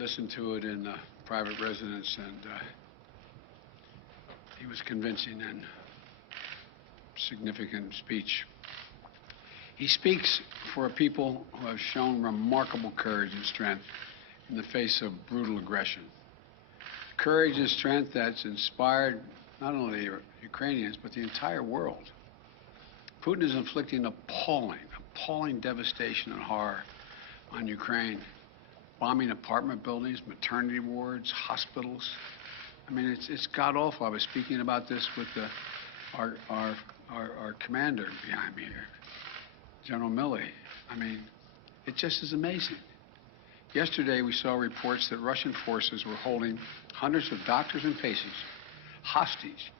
listened to it in private residence, and he was convincing and significant speech. He speaks for a people who have shown remarkable courage and strength in the face of brutal aggression. Courage and strength that's inspired not only the Ukrainians, but the entire world. Putin is inflicting appalling devastation and horror on Ukraine, bombing apartment buildings, maternity wards, hospitals. I mean, it's god-awful. I was speaking about this with our commander behind me here, General Milley. I mean, it just is amazing. Yesterday, we saw reports that Russian forces were holding hundreds of doctors and patients hostage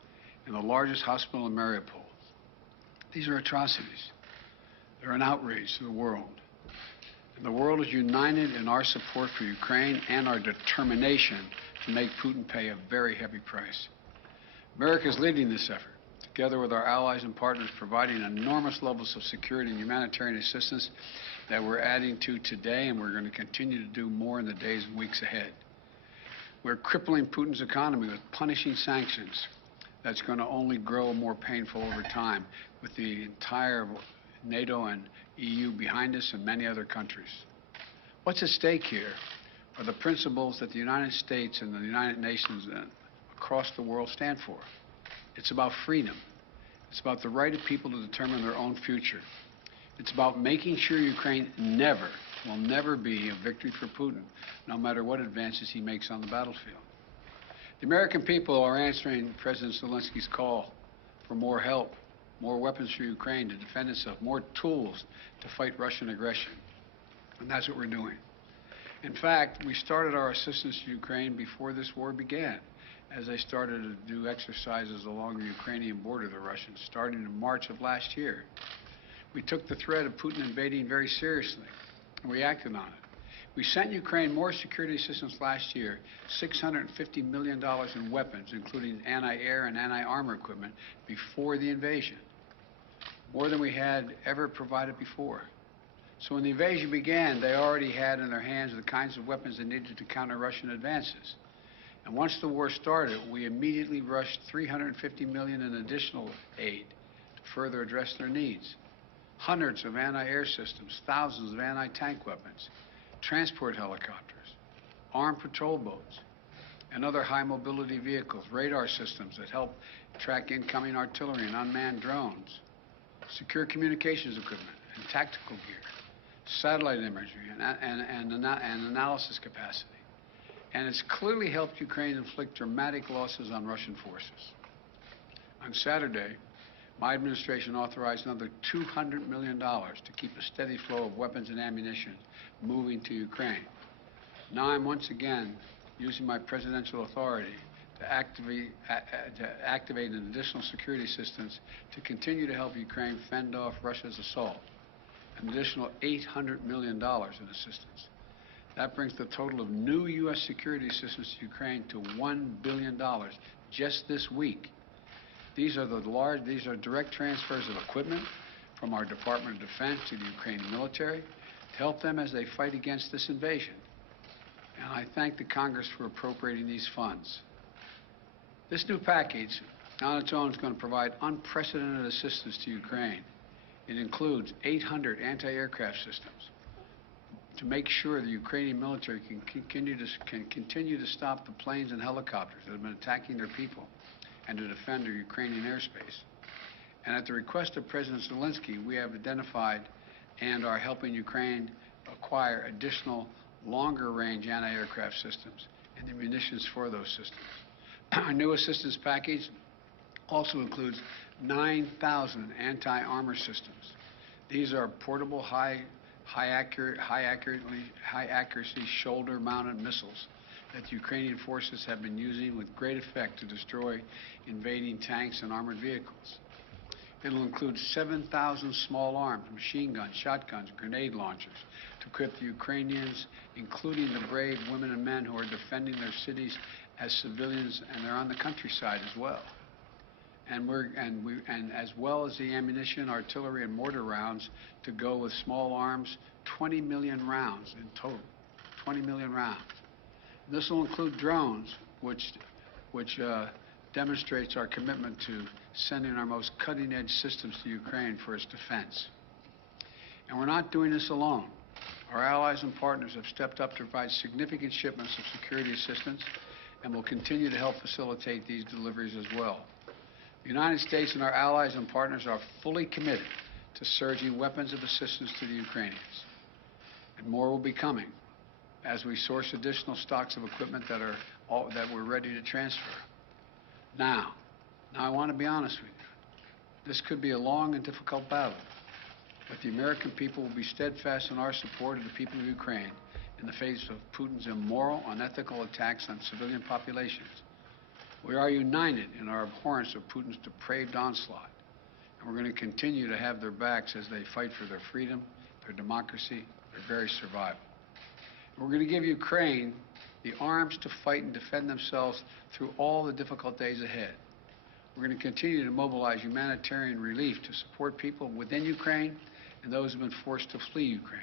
in the largest hospital in Mariupol. These are atrocities. They're an outrage to the world. And the world is united in our support for Ukraine and our determination to make Putin pay a very heavy price. America is leading this effort, together with our allies and partners, providing enormous levels of security and humanitarian assistance that we're adding to today, and we're going to continue to do more in the days and weeks ahead. We're crippling Putin's economy with punishing sanctions that's going to only grow more painful over time, with the entire NATO and EU behind us and many other countries. What's at stake here are the principles that the United States and the United Nations across the world stand for. It's about freedom. It's about the right of people to determine their own future. It's about making sure Ukraine will never be a victory for Putin, no matter what advances he makes on the battlefield. The American people are answering President Zelensky's call for more help, more weapons for Ukraine to defend itself, more tools to fight Russian aggression. And that's what we're doing. In fact, we started our assistance to Ukraine before this war began, as they started to do exercises along the Ukrainian border, the Russians, starting in March of last year. We took the threat of Putin invading very seriously and reacted on it. We sent Ukraine more security assistance last year, $650 million in weapons, including anti-air and anti-armor equipment, before the invasion, more than we had ever provided before. So when the invasion began, they already had in their hands the kinds of weapons they needed to counter Russian advances. And once the war started, we immediately rushed $350 million in additional aid to further address their needs. Hundreds of anti-air systems, thousands of anti-tank weapons, transport helicopters, armed patrol boats, and other high-mobility vehicles, radar systems that help track incoming artillery and unmanned drones, secure communications equipment and tactical gear, satellite imagery and analysis capacity. And it's clearly helped Ukraine inflict dramatic losses on Russian forces. On Saturday, my administration authorized another $200 million to keep a steady flow of weapons and ammunition moving to Ukraine. Now I'm once again using my presidential authority to activate an additional security assistance to continue to help Ukraine fend off Russia's assault, an additional $800 million in assistance. That brings the total of new U.S. security assistance to Ukraine to $1 billion just this week. These are direct transfers of equipment from our Department of Defense to the Ukrainian military to help them as they fight against this invasion. And I thank the Congress for appropriating these funds. This new package on its own is going to provide unprecedented assistance to Ukraine. It includes 800 anti-aircraft systems to make sure the Ukrainian military can continue to stop the planes and helicopters that have been attacking their people and to defend their Ukrainian airspace. And at the request of President Zelenskyy, we have identified and are helping Ukraine acquire additional longer-range anti-aircraft systems and the munitions for those systems. Our new assistance package also includes 9,000 anti-armor systems. These are portable, high accuracy shoulder-mounted missiles that the Ukrainian forces have been using with great effect to destroy invading tanks and armored vehicles. It'll include 7,000 small arms, machine guns, shotguns, grenade launchers to equip the Ukrainians, including the brave women and men who are defending their cities as civilians, and they're on the countryside as well. And as well as the ammunition, artillery, and mortar rounds to go with small arms, 20 million rounds in total. 20 million rounds. This will include drones, which demonstrates our commitment to sending our most cutting-edge systems to Ukraine for its defense. And we're not doing this alone. Our allies and partners have stepped up to provide significant shipments of security assistance and will continue to help facilitate these deliveries as well. The United States and our allies and partners are fully committed to surging weapons of assistance to the Ukrainians. And more will be coming as we source additional stocks of equipment that we're ready to transfer. Now I want to be honest with you. This could be a long and difficult battle, but the American people will be steadfast in our support of the people of Ukraine in the face of Putin's immoral, unethical attacks on civilian populations. We are united in our abhorrence of Putin's depraved onslaught, and we're going to continue to have their backs as they fight for their freedom, their democracy, their very survival. And we're going to give Ukraine the arms to fight and defend themselves through all the difficult days ahead. We're going to continue to mobilize humanitarian relief to support people within Ukraine and those who have been forced to flee Ukraine.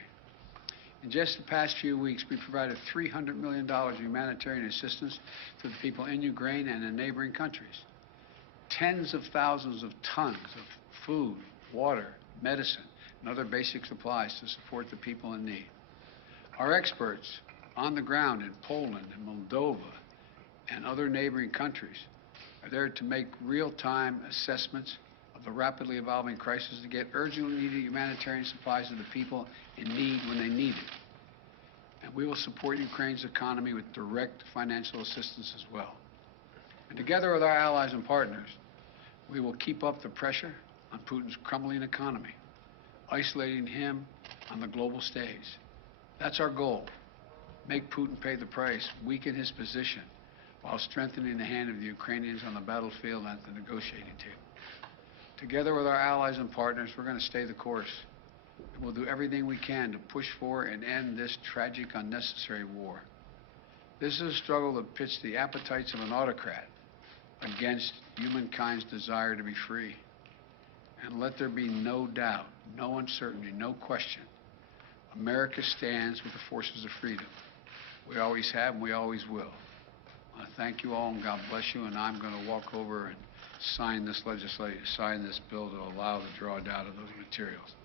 In just the past few weeks, we provided $300 million of humanitarian assistance to the people in Ukraine and in neighboring countries. Tens of thousands of tons of food, water, medicine, and other basic supplies to support the people in need. Our experts on the ground in Poland and Moldova and other neighboring countries are there to make real-time assessments of the rapidly evolving crisis to get urgently needed humanitarian supplies to the people in need when they need it. And we will support Ukraine's economy with direct financial assistance as well. And together with our allies and partners, we will keep up the pressure on Putin's crumbling economy, isolating him on the global stage. That's our goal. Make Putin pay the price, weaken his position, while strengthening the hand of the Ukrainians on the battlefield and at the negotiating table. Together with our allies and partners, we're going to stay the course. And we'll do everything we can to push for and end this tragic, unnecessary war. This is a struggle that pits the appetites of an autocrat against humankind's desire to be free. And let there be no doubt, no uncertainty, no question. America stands with the forces of freedom. We always have and we always will. I thank you all and God bless you, and I'm going to walk over and sign this bill to allow the drawdown of those materials.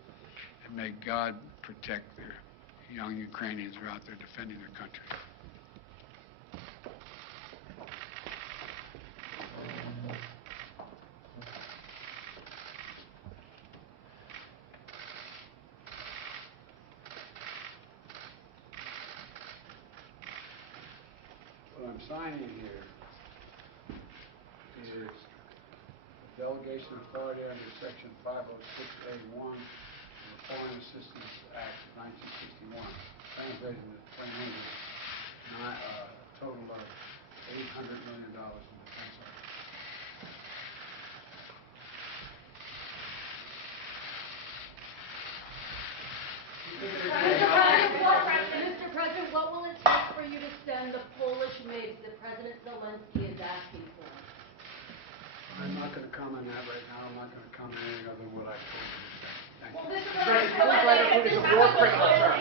And may God protect their young Ukrainians who are out there defending their country. What I'm signing here is delegation authority under Section 506A1 of the Foreign Assistance Act of 1961, translated into plain English, a total of $800 million in defense art. Mr. President, what will it take for you to send the Polish MiGs that President Zelenskyy is asking for? I'm not going to comment on that right now. I'm not going to comment anything other than what I told you to say. Thank you. Well, Mr. President,